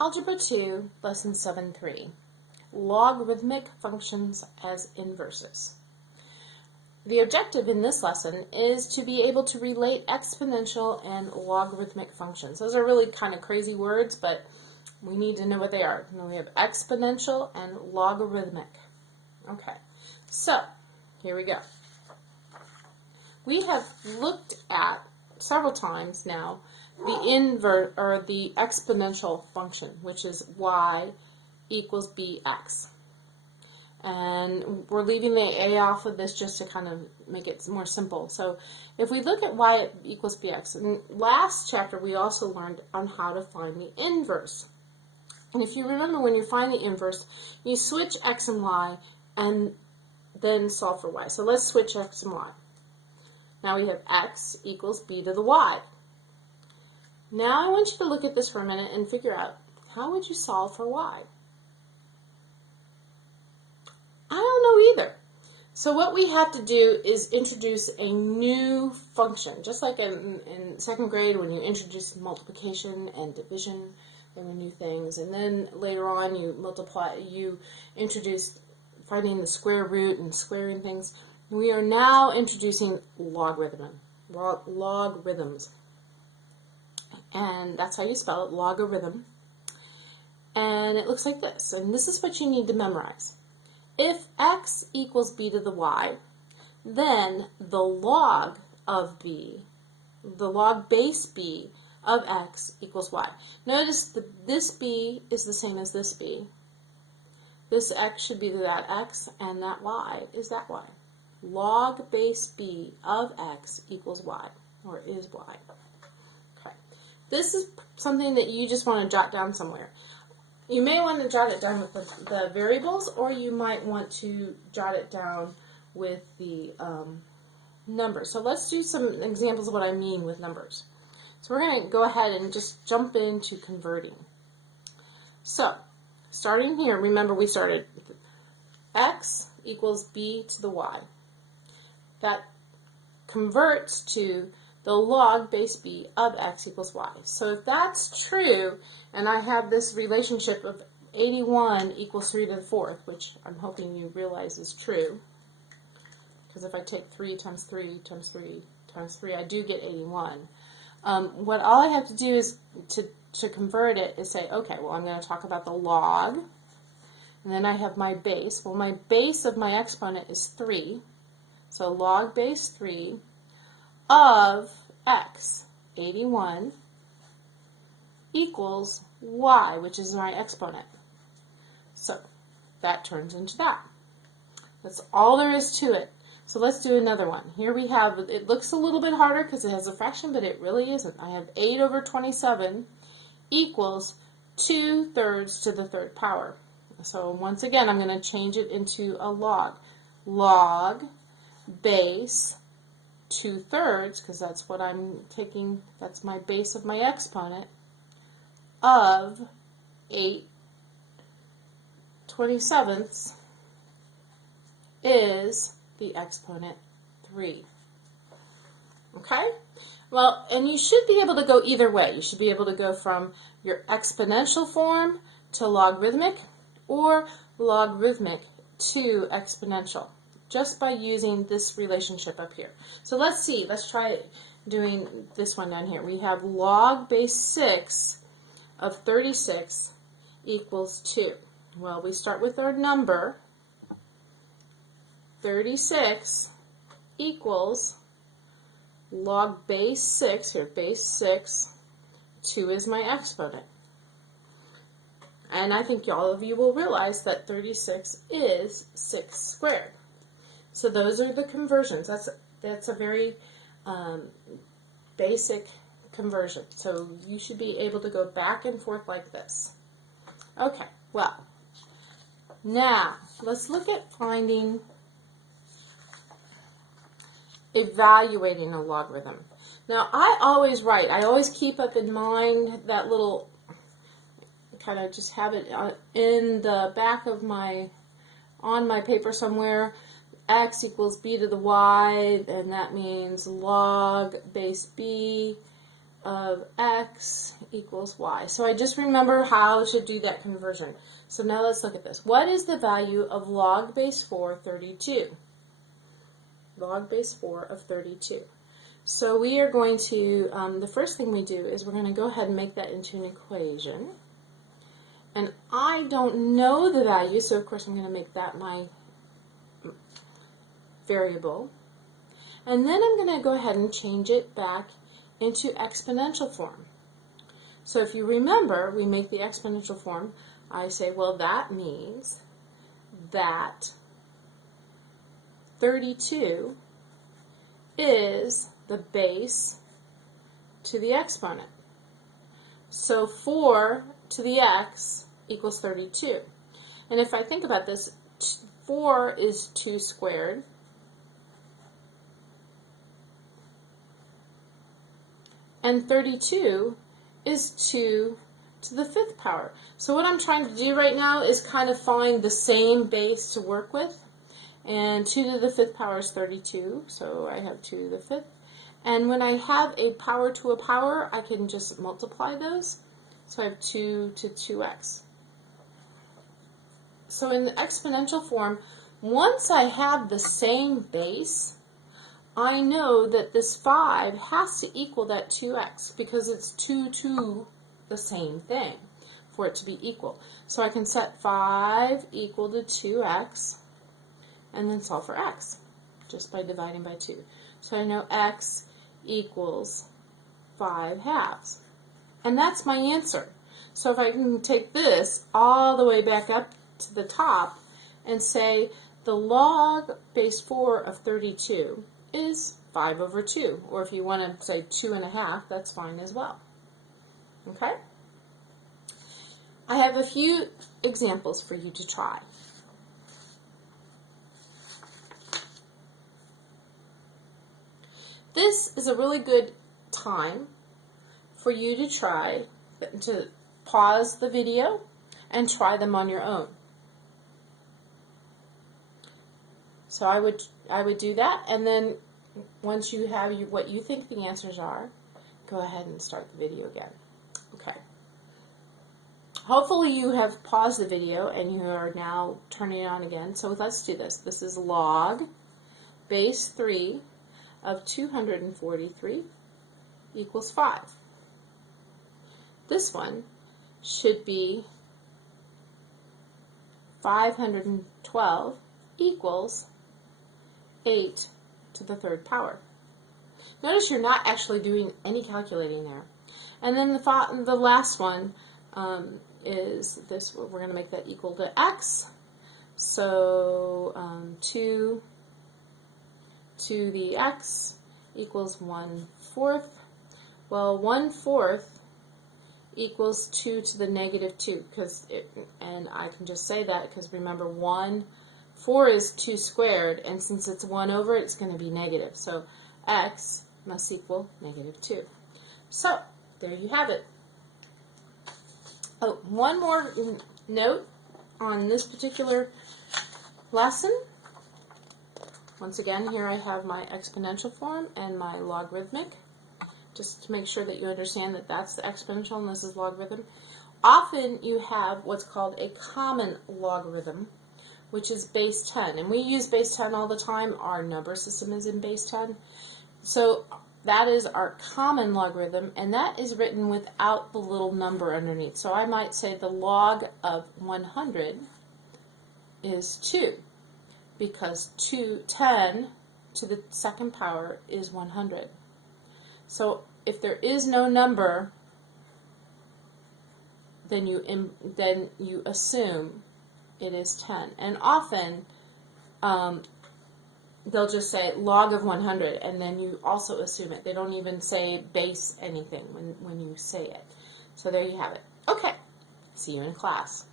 Algebra 2, Lesson 7-3, Logarithmic Functions as Inverses. The objective in this lesson is to be able to relate exponential and logarithmic functions. Those are really kind of crazy words, but we need to know what they are. Now we have exponential and logarithmic. Okay, so here we go. We have looked at several times now the exponential function, which is y equals bx. And we're leaving the a off of this just to kind of make it more simple. So if we look at y equals bx, in last chapter we also learned on how to find the inverse. And if you remember, when you find the inverse, you switch x and y and then solve for y. So let's switch x and y. Now we have x equals b to the y. Now I want you to look at this for a minute and figure out, how would you solve for y? I don't know either. So what we have to do is introduce a new function, just like in second grade when you introduce multiplication and division. There were new things, and then later on you introduce finding the square root and squaring things. We are now introducing logarithms. And that's how you spell it, logarithm. And it looks like this, and this is what you need to memorize. If x equals b to the y, then the log of b, the log base b of x equals y. Notice that this b is the same as this b. This x should be that x, and that y is that y. Log base b of x equals y, or is y. Okay. This is something that you just want to jot down somewhere. You may want to jot it down with the variables, or you might want to jot it down with the numbers. So let's do some examples of what I mean with numbers. So we're going to go ahead and just jump into converting. So starting here, remember we started x equals b to the y. That converts to the log base b of x equals y. So if that's true, and I have this relationship of 81 equals 3 to the 4th, which I'm hoping you realize is true, because if I take 3 times 3 times 3 times 3, I do get 81. What all I have to do is to convert it is say, okay, well, I'm going to talk about the log, and then I have my base. Well, my base of my exponent is 3, so log base 3 of x, 81, equals y, which is my exponent. So that turns into that. That's all there is to it. So let's do another one. Here we have, it looks a little bit harder because it has a fraction, but it really isn't. I have 8 over 27 equals 2/3 to the 3rd power. So once again, I'm going to change it into a log. Log base 2/3, because that's what I'm taking, that's my base of my exponent, of 8/27 is the exponent 3. Okay? Well, and you should be able to go either way. You should be able to go from your exponential form to logarithmic, or logarithmic to exponential, just by using this relationship up here. So let's see, let's try doing this one down here. We have log base 6 of 36 equals 2. Well, we start with our number. 36 equals log base 6, here, base 6, 2 is my exponent. And I think all of you will realize that 36 is 6 squared. So those are the conversions. That's a very basic conversion. So you should be able to go back and forth like this. Okay, well, now let's look at evaluating a logarithm. Now I always keep up in mind that little, kind of just have it in the back of on my paper somewhere, x equals b to the y, and that means log base b of x equals y. So I just remember how to do that conversion. So now let's look at this. What is the value of log base 4 of 32? Log base 4 of 32. So we are going to, the first thing we do is we're going to go ahead and make that into an equation. And I don't know the value, so of course I'm going to make that my variable. And then I'm going to go ahead and change it back into exponential form. So if you remember, we make the exponential form. I say, well, that means that 32 is the base to the exponent. So 4 to the x equals 32. And if I think about this, 4 is 2 squared. And 32 is 2 to the 5th power. So what I'm trying to do right now is kind of find the same base to work with. And 2 to the 5th power is 32, so I have 2 to the 5th. And when I have a power to a power, I can just multiply those. So I have 2 to 2x. So in the exponential form, once I have the same base, I know that this 5 has to equal that 2x because it's 2 to the same thing for it to be equal. So I can set 5 equal to 2x and then solve for x just by dividing by 2. So I know x equals 5 halves. And that's my answer. So if I can take this all the way back up to the top and say the log base 4 of 32 is 5 over 2. Or if you want to say 2.5, that's fine as well. Okay? I have a few examples for you to try. This is a really good time for you to try to pause the video and try them on your own. So I would do that, and then once you have what you think the answers are, go ahead and start the video again. Okay. Hopefully you have paused the video and you are now turning it on again. So let's do this. This is log base 3 of 243 equals 5. This one should be 512 equals 8 to the 3rd power. Notice you're not actually doing any calculating there. And then the last one is this. We're going to make that equal to x. So 2 to the x equals 1/4. Well, 1/4 equals 2 to the negative 2, and I can just say that because remember 4 is 2 squared, and since it's 1 over it, it's going to be negative. So x must equal negative 2. So there you have it. Oh, one more note on this particular lesson. Once again, here I have my exponential form and my logarithmic, just to make sure that you understand that that's the exponential and this is logarithm. Often you have what's called a common logarithm, which is base 10. And we use base 10 all the time. Our number system is in base 10. So that is our common logarithm, and that is written without the little number underneath. So I might say the log of 100 is 2, because 10 to the 2nd power is 100. So if there is no number, then you assume it is 10. And often they'll just say log of 100, and then you also assume it. They don't even say base anything when you say it. So there you have it. Okay, see you in class.